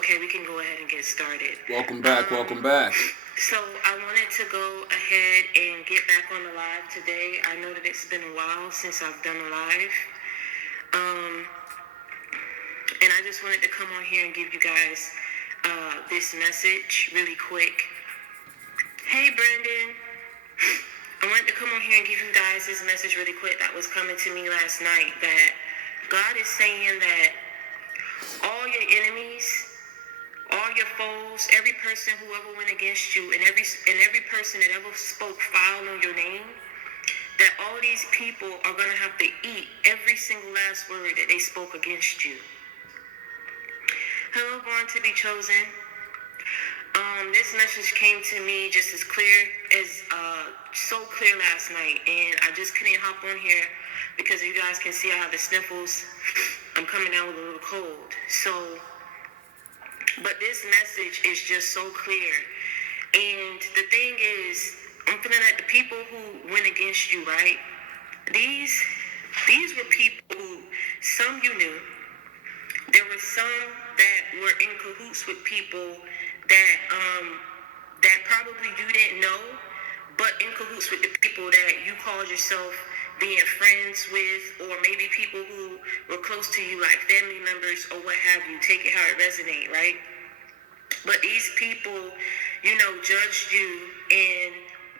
Okay, we can go ahead and get started. Welcome back. So I wanted to go ahead and get back on the live today. I know that it's been a while since I've done a live. And I just wanted to come on here and give you guys this message really quick. Hey, Brandon. I wanted to come on here and give you guys this message really quick that was coming to me last night, that God is saying that all your enemies, all your foes, every person who ever went against you, and every person that ever spoke foul on your name, that all these people are going to have to eat every single last word that they spoke against you. Hello, born to be chosen. This message came to me just as clear as so clear last night, and I just couldn't hop on here because you guys can see I have the sniffles. I'm coming out with a little cold. But this message is just so clear. And the thing is, I'm feeling that the people who went against you, right? These were people who, some you knew. There were some that were in cahoots with people that probably you didn't know, but in cahoots with the people that you called yourself being friends with, or maybe people who were close to you, like family members or what have you. Take it how it resonates, right? But these people, judged you in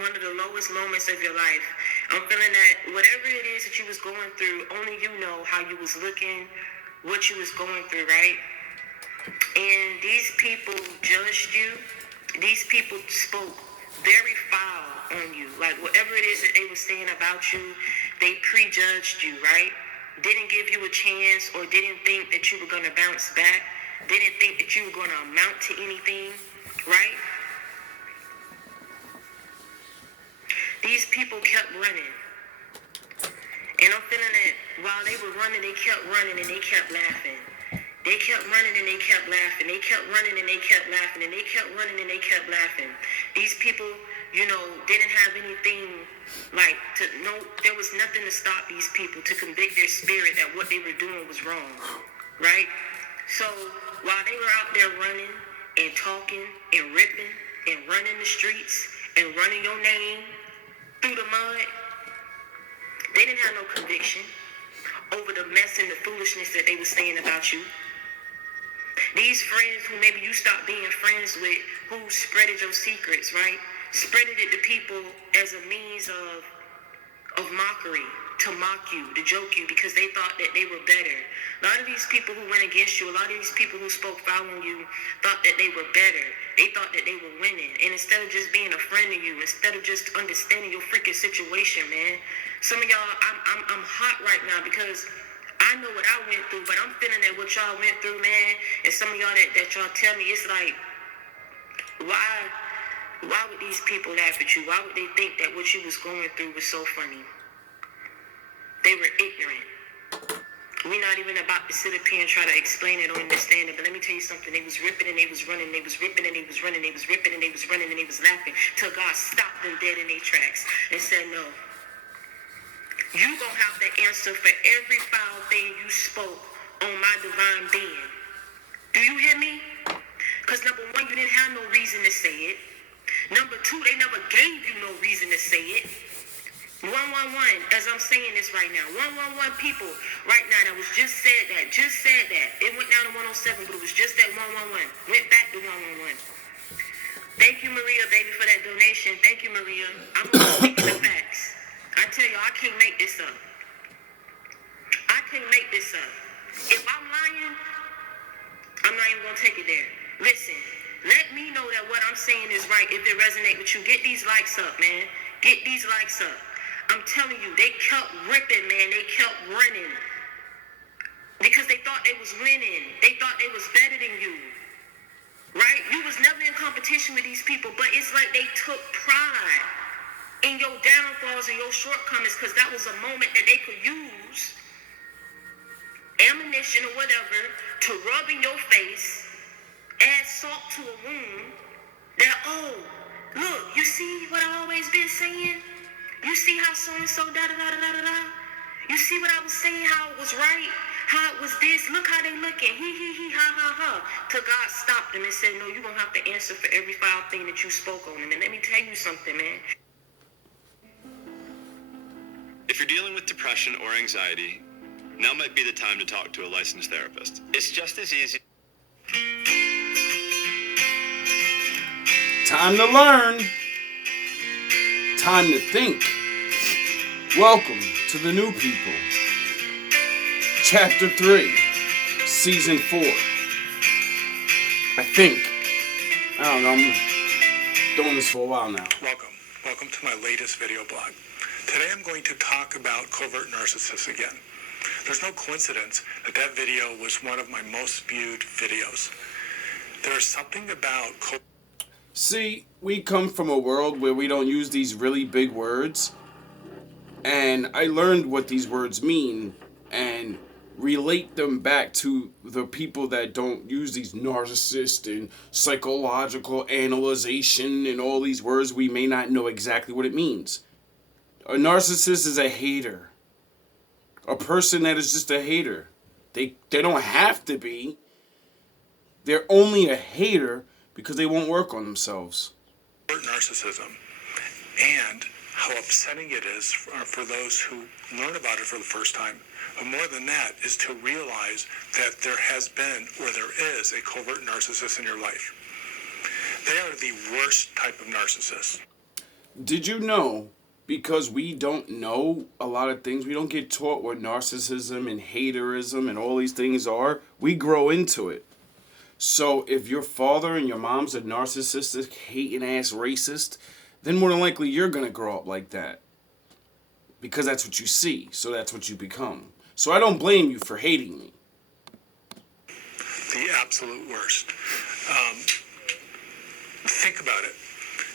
one of the lowest moments of your life. I'm feeling that whatever it is that you was going through, only you know how you was looking, what you was going through, right? And these people judged you. These people spoke very foul on you. Like whatever it is that they were saying about you, they prejudged you, right? Didn't give you a chance, or didn't think that you were going to bounce back. Didn't think that you were going to amount to anything, right? These people kept running. And I'm feeling that while they were running, they kept running and they kept laughing. They kept running and they kept laughing. They kept running and they kept laughing. And they kept running and they kept laughing. These people, didn't have anything there was nothing to stop these people, to convict their spirit that what they were doing was wrong, right? So while they were out there running and talking and ripping and running the streets and running your name through the mud, they didn't have no conviction over the mess and the foolishness that they were saying about you. These friends who maybe you stopped being friends with, who spreaded your secrets, right? Spreaded it to people as a means of mockery, to mock you, to joke you, because they thought that they were better. A lot of these people who went against you, a lot of these people who spoke foul on you, thought that they were better. They thought that they were winning. And instead of just being a friend to you, instead of just understanding your freaking situation, man, some of y'all, I'm hot right now because I know what I went through, but I'm feeling that what y'all went through, man, and some of y'all that y'all tell me, it's like, why would these people laugh at you? Why would they think that what you was going through was so funny? They were ignorant. We're not even about to sit up here and try to explain it or understand it, but let me tell you something. They was ripping and they was running, they was ripping and they was running, they was ripping and they was running and they was laughing till God stopped them dead in their tracks and said, no. You gonna have to answer for every foul thing you spoke on my divine being. Do you hear me? Because number one, you didn't have no reason to say it. Number two, they never gave you no reason to say it. 111, as I'm saying this right now, 111 people right now that was just said that. It went down to 107, but it was just that 111. Went back to 111. Thank you, Maria, baby, for that donation. Thank you, Maria. I'm speaking the facts. I tell you, I can't make this up. If I'm lying, I'm not even going to take it there. Listen, let me know that what I'm saying is right if it resonates with you. Get these likes up, man. Get these likes up. I'm telling you, they kept ripping, man. They kept running. Because they thought they was winning. They thought they was better than you. Right? You was never in competition with these people, but it's like they took pride in your downfalls and your shortcomings, because that was a moment that they could use ammunition or whatever to rub in your face, add salt to a wound, that, oh, look, you see what I always been saying? You see how so-and-so da-da-da-da-da-da? You see what I was saying, how it was right? Todd was this. Look how they looking. He, ha, ha, ha. Till God stopped him and said, no, you're going to have to answer for every foul thing that you spoke on him. And let me tell you something, man. If you're dealing with depression or anxiety, now might be the time to talk to a licensed therapist. It's just as easy. Time to learn. Time to think. Welcome to the new people. Chapter 3, Season 4. I think. I don't know, I'm doing this for a while now. Welcome to my latest video blog. Today I'm going to talk about covert narcissists again. There's no coincidence that video was one of my most viewed videos. There is something about See, we come from a world where we don't use these really big words. And I learned what these words mean and relate them back to the people that don't use these narcissist and psychological analyzation and all these words. We may not know exactly what it means. A narcissist is a hater. A person that is just a hater. They don't have to be. They're only a hater because they won't work on themselves. Narcissism and how upsetting it is for those who learn about it for the first time. But more than that is to realize that there has been or there is a covert narcissist in your life. They are the worst type of narcissist. Did you know, because we don't know a lot of things, we don't get taught what narcissism and haterism and all these things are, we grow into it. So if your father and your mom's a narcissistic, hating-ass racist, then more than likely you're going to grow up like that. Because that's what you see, so that's what you become. So I don't blame you for hating me. The absolute worst. Think about it.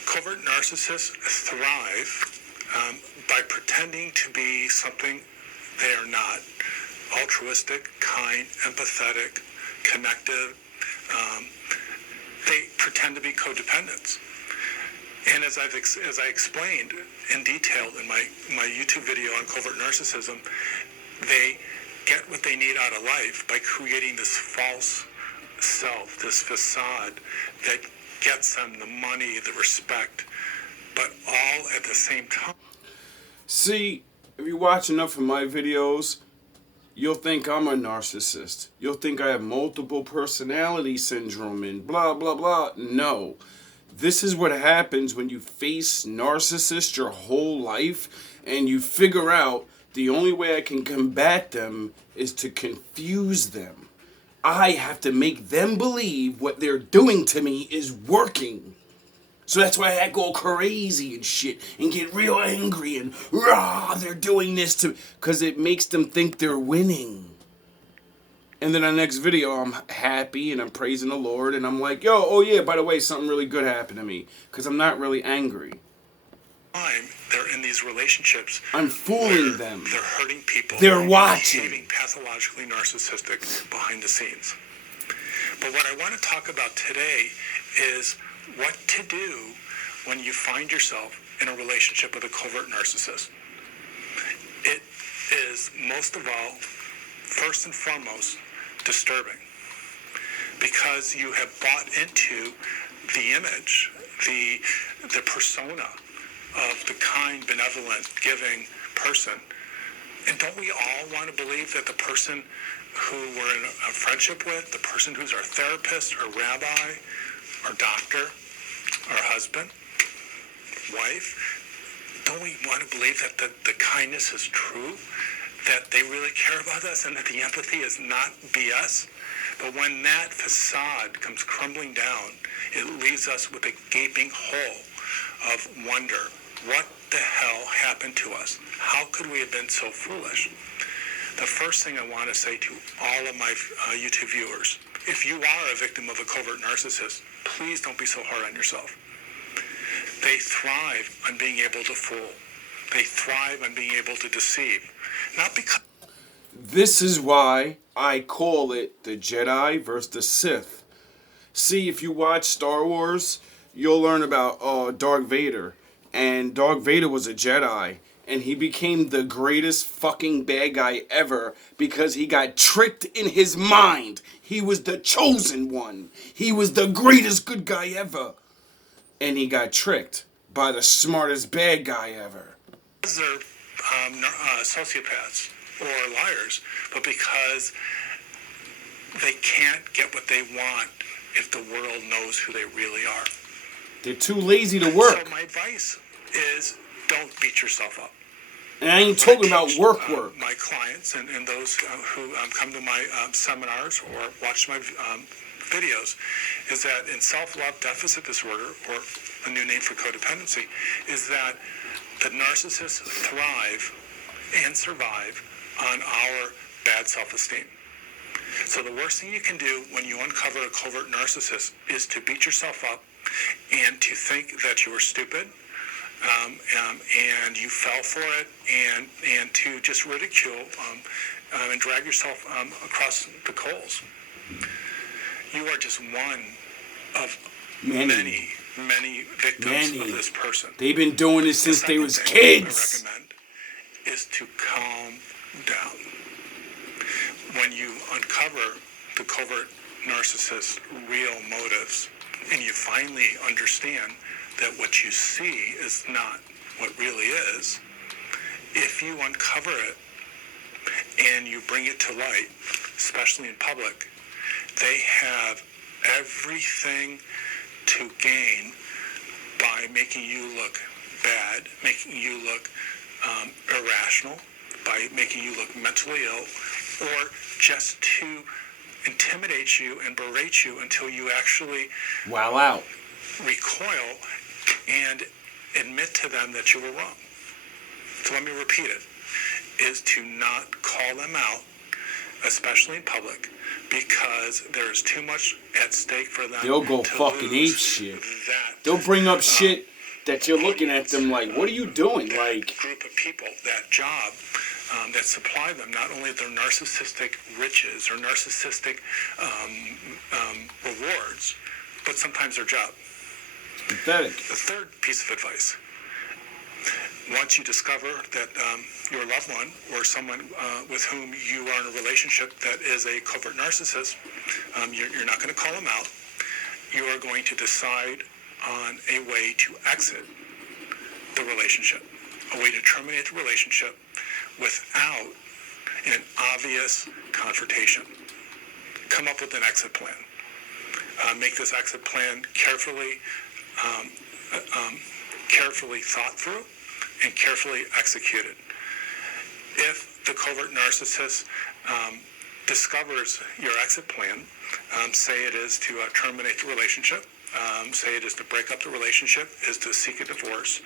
Covert narcissists thrive by pretending to be something they are not. Altruistic, kind, empathetic, connective. They pretend to be codependents. And as I explained in detail in my YouTube video on covert narcissism, they get what they need out of life by creating this false self, this facade that gets them the money, the respect, but all at the same time. See, if you watch enough of my videos, you'll think I'm a narcissist. You'll think I have multiple personality syndrome and blah, blah, blah. No. This is what happens when you face narcissists your whole life and you figure out the only way I can combat them is to confuse them. I have to make them believe what they're doing to me is working. So that's why I go crazy and shit and get real angry and rah, they're doing this to me. Because it makes them think they're winning. And then our next video, I'm happy and I'm praising the Lord and I'm like, yo, oh yeah, by the way, something really good happened to me. Because I'm not really angry. They're in these relationships. I'm fooling them. They're hurting people. They're watching. Behaving pathologically narcissistic behind the scenes. But what I want to talk about today is what to do when you find yourself in a relationship with a covert narcissist. It is, most of all, first and foremost, disturbing because you have bought into the image, the persona of the kind, benevolent, giving person. And don't we all want to believe that the person who we're in a friendship with, the person who's our therapist, our rabbi, our doctor, our husband, wife, don't we want to believe that the kindness is true? That they really care about us and that the empathy is not BS. But when that facade comes crumbling down, it leaves us with a gaping hole of wonder. What the hell happened to us? How could we have been so foolish? The first thing I want to say to all of my YouTube viewers, if you are a victim of a covert narcissist, please don't be so hard on yourself. They thrive on being able to fool. They thrive on being able to deceive. Not because... This is why I call it the Jedi versus the Sith. See, if you watch Star Wars, you'll learn about Darth Vader. And Darth Vader was a Jedi. and he became the greatest fucking bad guy ever because he got tricked in his mind. He was the chosen one. He was the greatest good guy ever. And he got tricked by the smartest bad guy ever. Because they're sociopaths or liars, but because they can't get what they want if the world knows who they really are. They're too lazy to work. So my advice is don't beat yourself up. And I ain't talking about work. My clients and those who come to my seminars or watch my videos is that in self-love deficit disorder, or a new name for codependency, is that the narcissists thrive and survive on our bad self-esteem. So the worst thing you can do when you uncover a covert narcissist is to beat yourself up and to think that you were stupid, and you fell for it, and to just ridicule and drag yourself across the coals. You are just one of many victims of this person. They've been doing this since they was kids. The second thing I recommend is to calm down. When you uncover the covert narcissist's real motives, and you finally understand that what you see is not what really is, if you uncover it and you bring it to light, especially in public, they have everything to gain by making you look bad, making you look irrational, by making you look mentally ill, or just to intimidate you and berate you until you actually wow out, recoil, and admit to them that you were wrong. So let me repeat it, is to not call them out, especially in public, because there's too much at stake for them. They'll go to fucking lose ape shit. That, they'll bring up shit that you're looking at them like, what are you doing? That like group of people, that job, that supply them not only their narcissistic riches or narcissistic rewards, but sometimes their job. Pathetic. The third piece of advice: once you discover that your loved one or someone with whom you are in a relationship that is a covert narcissist, you're not going to call them out. You are going to decide on a way to exit the relationship, a way to terminate the relationship without an obvious confrontation. Come up with an exit plan. Make this exit plan carefully thought through and carefully executed. If the covert narcissist discovers your exit plan, say it is to terminate the relationship, say it is to break up the relationship, is to seek a divorce,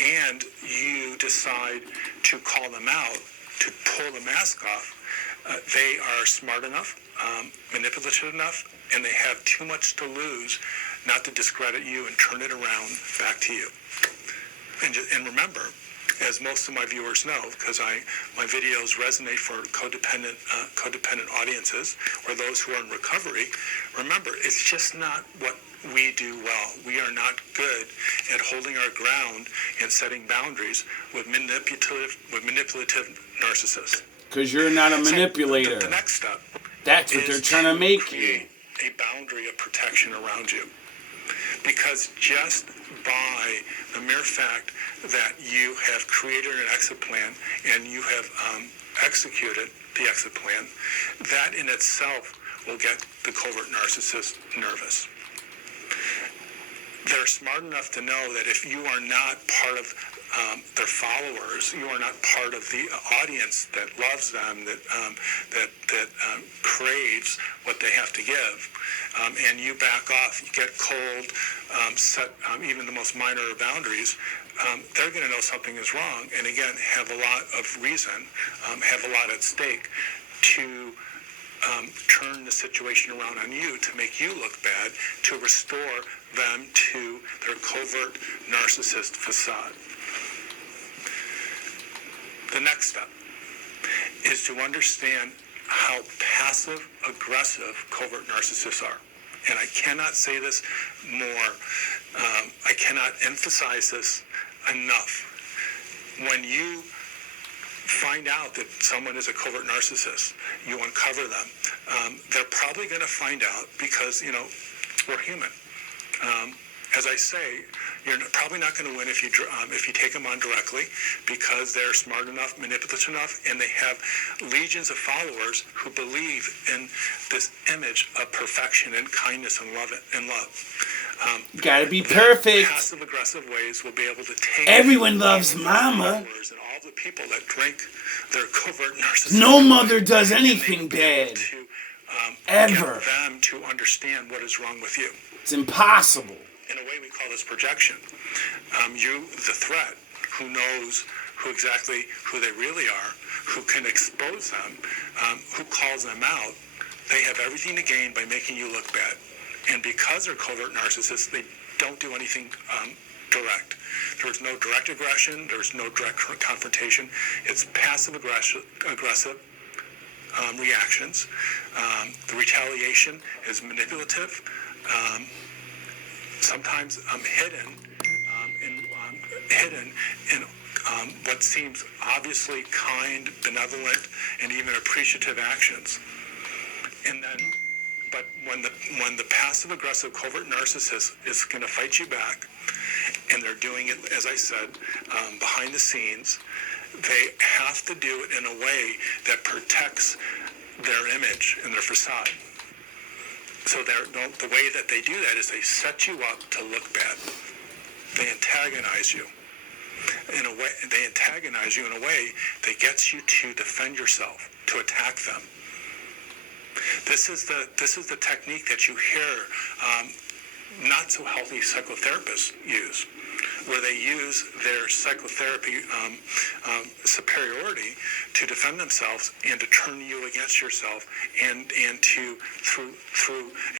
and you decide to call them out, to pull the mask off, they are smart enough, manipulative enough, and they have too much to lose not to discredit you and turn it around back to you. And remember, as most of my viewers know, because my videos resonate for codependent audiences or those who are in recovery, remember, it's just not what we do well. We are not good at holding our ground and setting boundaries with manipulative narcissists. Because you're not a manipulator. So the next step. That's what they're trying to make you. A boundary of protection around you. Because just by the mere fact that you have created an exit plan and you have executed the exit plan, that in itself will get the covert narcissist nervous. They're smart enough to know that if you are not part of their followers, you are not part of the audience that loves them, that craves what they have to give, and you back off, you get cold, set even the most minor of boundaries, they're going to know something is wrong, and again, have a lot of reason, have a lot at stake to turn the situation around on you, to make you look bad, to restore them to their covert narcissist facade. The next step is to understand how passive-aggressive covert narcissists are. And I cannot say this more, I cannot emphasize this enough. when you find out that someone is a covert narcissist, you uncover them, they're probably going to find out because, we're human. As I say, you're probably not going to win if you take them on directly, because they're smart enough, manipulative enough, and they have legions of followers who believe in this image of perfection and kindness and love. You gotta be perfect. Passive aggressive ways will be able to take Everyone loves mama. and all the people that drink their covert narcissism. No mother does anything bad. To, Ever. get them to understand what is wrong with you. It's impossible. In a way, we call this projection. You, the threat, who knows exactly who they really are, who can expose them, who calls them out, they have everything to gain by making you look bad. And because they're covert narcissists, they don't do anything direct. There's no direct aggression. There's no direct confrontation. It's passive aggressive reactions. The retaliation is manipulative. Sometimes hidden in what seems obviously kind, benevolent, and even appreciative actions. And then, but when the passive aggressive covert narcissist is going to fight you back, and they're doing it, as I said, behind the scenes, they have to do it in a way that protects their image and their facade. So the way that they do that is they set you up to look bad. They antagonize you in a way. They antagonize you in a way that gets you to defend yourself, to attack them. This is the technique that you hear not so healthy psychotherapists use, where they use their psychotherapy superiority to defend themselves and to turn you against yourself, and to through